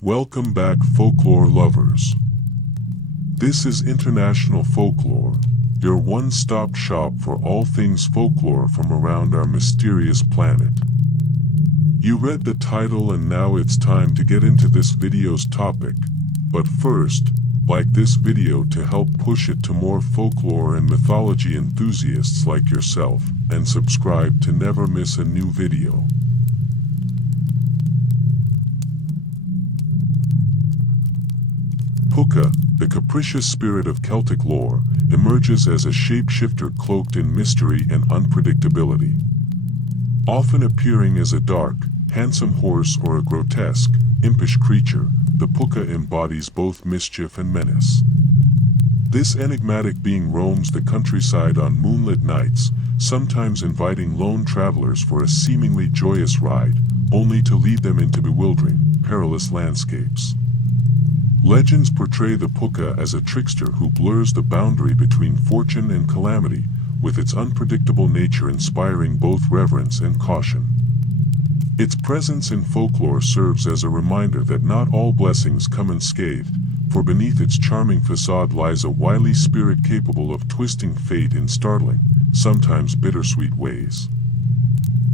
Welcome back, folklore lovers. This is International Folklore, your one-stop shop for all things folklore from around our mysterious planet. You read the title and now it's time to get into this video's topic, but first, like this video to help push it to more folklore and mythology enthusiasts like yourself, and subscribe to never miss a new video. Pooka, the capricious spirit of Celtic lore, emerges as a shapeshifter cloaked in mystery and unpredictability. Often appearing as a dark, handsome horse or a grotesque, impish creature, the Pooka embodies both mischief and menace. This enigmatic being roams the countryside on moonlit nights, sometimes inviting lone travelers for a seemingly joyous ride, only to lead them into bewildering, perilous landscapes. Legends portray the Pooka as a trickster who blurs the boundary between fortune and calamity, with its unpredictable nature inspiring both reverence and caution. Its presence in folklore serves as a reminder that not all blessings come unscathed, for beneath its charming facade lies a wily spirit capable of twisting fate in startling, sometimes bittersweet ways.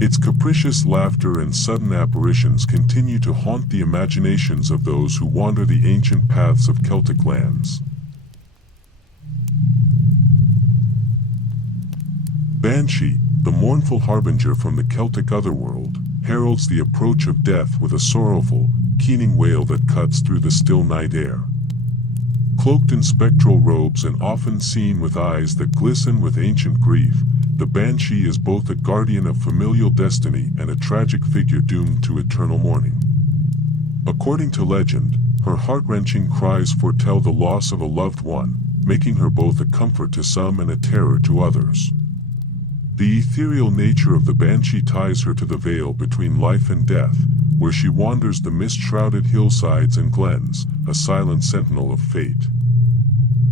Its capricious laughter and sudden apparitions continue to haunt the imaginations of those who wander the ancient paths of Celtic lands. Banshee, the mournful harbinger from the Celtic otherworld, heralds the approach of death with a sorrowful, keening wail that cuts through the still night air. Cloaked in spectral robes and often seen with eyes that glisten with ancient grief, the Banshee is both a guardian of familial destiny and a tragic figure doomed to eternal mourning. According to legend, her heart-wrenching cries foretell the loss of a loved one, making her both a comfort to some and a terror to others. The ethereal nature of the Banshee ties her to the veil between life and death, where she wanders the mist-shrouded hillsides and glens, a silent sentinel of fate.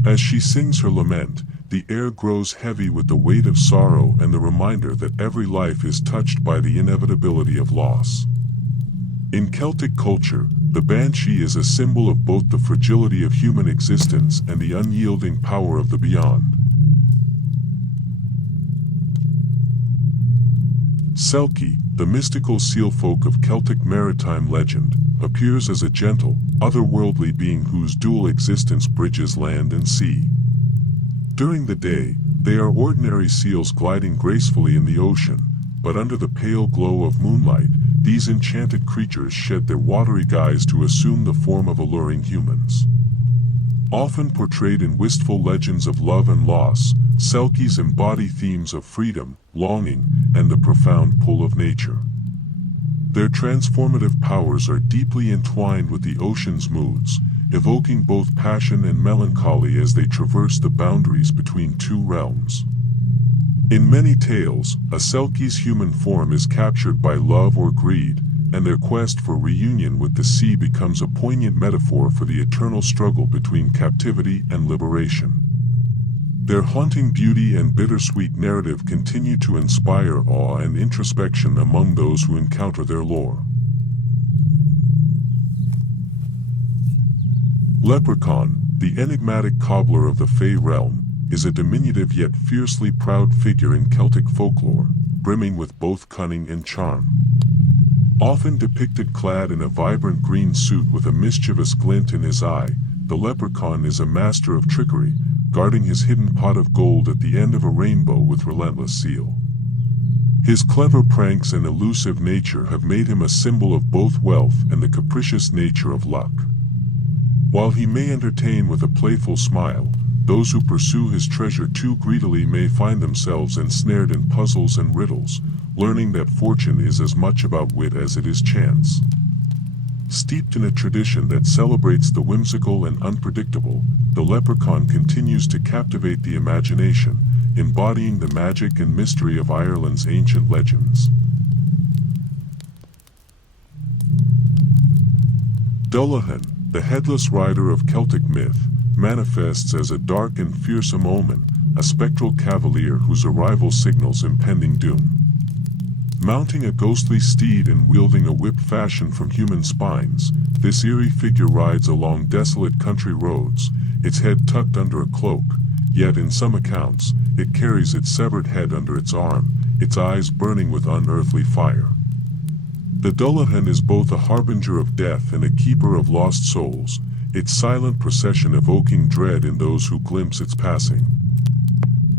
As she sings her lament, the air grows heavy with the weight of sorrow and the reminder that every life is touched by the inevitability of loss. In Celtic culture, the Banshee is a symbol of both the fragility of human existence and the unyielding power of the beyond. Selkie, the mystical sealfolk of Celtic maritime legend, appears as a gentle, otherworldly being whose dual existence bridges land and sea. During the day, they are ordinary seals gliding gracefully in the ocean, but under the pale glow of moonlight, these enchanted creatures shed their watery guise to assume the form of alluring humans. Often portrayed in wistful legends of love and loss, Selkies embody themes of freedom, longing, and the profound pull of nature. Their transformative powers are deeply entwined with the ocean's moods, evoking both passion and melancholy as they traverse the boundaries between two realms. In many tales, a Selkie's human form is captured by love or greed, and their quest for reunion with the sea becomes a poignant metaphor for the eternal struggle between captivity and liberation. Their haunting beauty and bittersweet narrative continue to inspire awe and introspection among those who encounter their lore. Leprechaun, the enigmatic cobbler of the Fey realm, is a diminutive yet fiercely proud figure in Celtic folklore, brimming with both cunning and charm. Often depicted clad in a vibrant green suit with a mischievous glint in his eye, the leprechaun is a master of trickery, guarding his hidden pot of gold at the end of a rainbow with relentless zeal. His clever pranks and elusive nature have made him a symbol of both wealth and the capricious nature of luck. While he may entertain with a playful smile, those who pursue his treasure too greedily may find themselves ensnared in puzzles and riddles, learning that fortune is as much about wit as it is chance. Steeped in a tradition that celebrates the whimsical and unpredictable, the leprechaun continues to captivate the imagination, embodying the magic and mystery of Ireland's ancient legends. Dullahan, the headless rider of Celtic myth, manifests as a dark and fearsome omen, a spectral cavalier whose arrival signals impending doom. Mounting a ghostly steed and wielding a whip fashioned from human spines, This eerie figure rides along desolate country roads, its head tucked under a cloak, yet in some accounts, it carries its severed head under its arm, its eyes burning with unearthly fire. The Dullahan is both a harbinger of death and a keeper of lost souls, its silent procession evoking dread in those who glimpse its passing.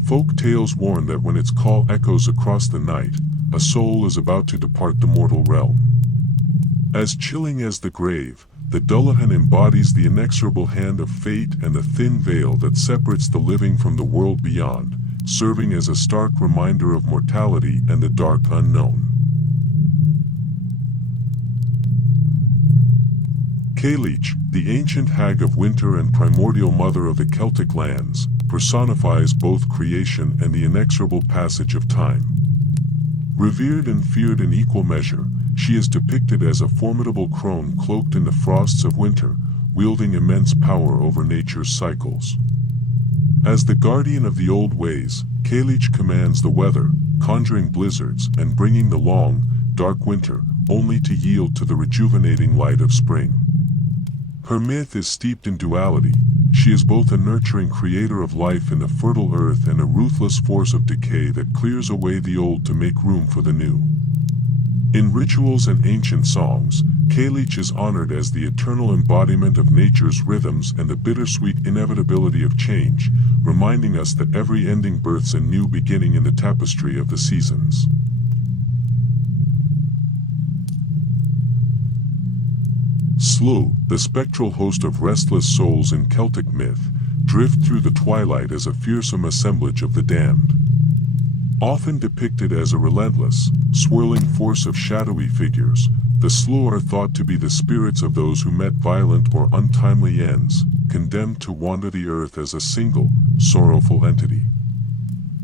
Folk tales warn that when its call echoes across the night, a soul is about to depart the mortal realm. As chilling as the grave, the Dullahan embodies the inexorable hand of fate and the thin veil that separates the living from the world beyond, serving as a stark reminder of mortality and the dark unknown. Cailleach, the ancient hag of winter and primordial mother of the Celtic lands, personifies both creation and the inexorable passage of time. Revered and feared in equal measure, she is depicted as a formidable crone cloaked in the frosts of winter, wielding immense power over nature's cycles. As the guardian of the old ways, Cailleach commands the weather, conjuring blizzards and bringing the long, dark winter, only to yield to the rejuvenating light of spring. Her myth is steeped in duality. She is both a nurturing creator of life in the fertile earth and a ruthless force of decay that clears away the old to make room for the new. In rituals and ancient songs, Cailleach is honored as the eternal embodiment of nature's rhythms and the bittersweet inevitability of change, reminding us that every ending births a new beginning in the tapestry of the seasons. Sluagh, the spectral host of restless souls in Celtic myth, drift through the twilight as a fearsome assemblage of the damned. Often depicted as a relentless, swirling force of shadowy figures, the Sluagh are thought to be the spirits of those who met violent or untimely ends, condemned to wander the earth as a single, sorrowful entity.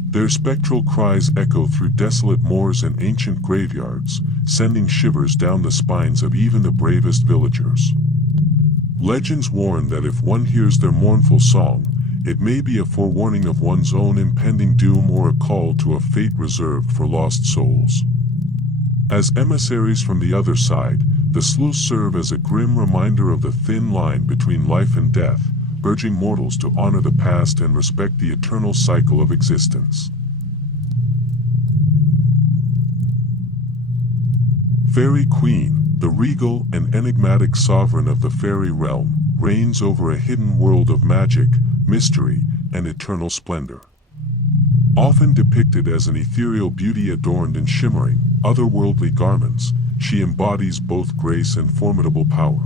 Their spectral cries echo through desolate moors and ancient graveyards, sending shivers down the spines of even the bravest villagers. Legends warn that if one hears their mournful song, it may be a forewarning of one's own impending doom or a call to a fate reserved for lost souls. As emissaries from the other side, the Sluagh serve as a grim reminder of the thin line between life and death, urging mortals to honor the past and respect the eternal cycle of existence. Fairy Queen, the regal and enigmatic sovereign of the fairy realm, reigns over a hidden world of magic, mystery, and eternal splendor. Often depicted as an ethereal beauty adorned in shimmering, otherworldly garments, she embodies both grace and formidable power.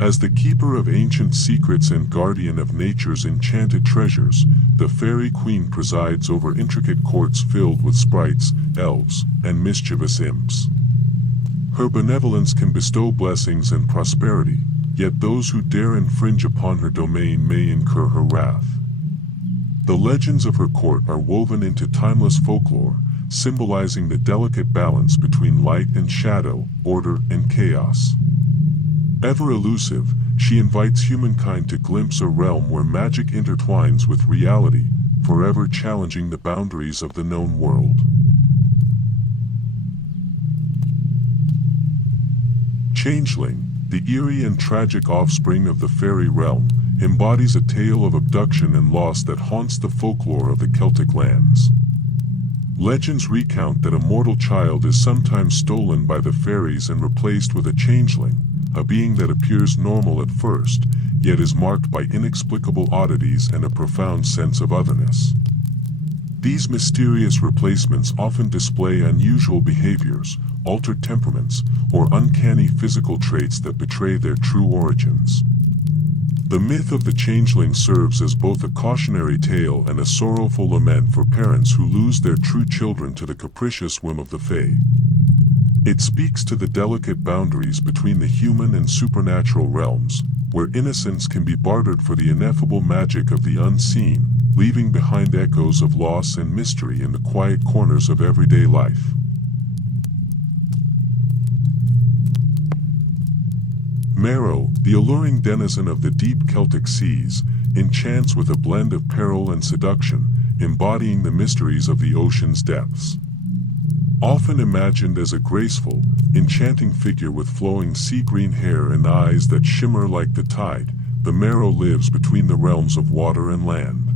As the keeper of ancient secrets and guardian of nature's enchanted treasures, the Fairy Queen presides over intricate courts filled with sprites, elves, and mischievous imps. Her benevolence can bestow blessings and prosperity, yet those who dare infringe upon her domain may incur her wrath. The legends of her court are woven into timeless folklore, symbolizing the delicate balance between light and shadow, order and chaos. Ever elusive, she invites humankind to glimpse a realm where magic intertwines with reality, forever challenging the boundaries of the known world. Changeling, the eerie and tragic offspring of the fairy realm, embodies a tale of abduction and loss that haunts the folklore of the Celtic lands. Legends recount that a mortal child is sometimes stolen by the fairies and replaced with a changeling, a being that appears normal at first, yet is marked by inexplicable oddities and a profound sense of otherness. These mysterious replacements often display unusual behaviors, altered temperaments, or uncanny physical traits that betray their true origins. The myth of the changeling serves as both a cautionary tale and a sorrowful lament for parents who lose their true children to the capricious whim of the fae. It speaks to the delicate boundaries between the human and supernatural realms, where innocence can be bartered for the ineffable magic of the unseen, leaving behind echoes of loss and mystery in the quiet corners of everyday life. Merrow, the alluring denizen of the deep Celtic seas, enchants with a blend of peril and seduction, embodying the mysteries of the ocean's depths. Often imagined as a graceful, enchanting figure with flowing sea-green hair and eyes that shimmer like the tide, the Merrow lives between the realms of water and land.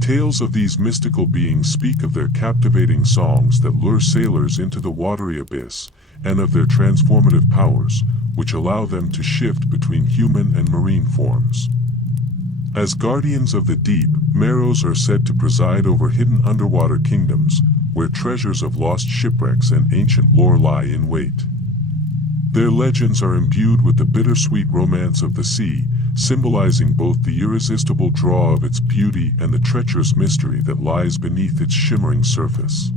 Tales of these mystical beings speak of their captivating songs that lure sailors into the watery abyss, and of their transformative powers, which allow them to shift between human and marine forms. As guardians of the deep, Merrows are said to preside over hidden underwater kingdoms, where treasures of lost shipwrecks and ancient lore lie in wait. Their legends are imbued with the bittersweet romance of the sea, symbolizing both the irresistible draw of its beauty and the treacherous mystery that lies beneath its shimmering surface.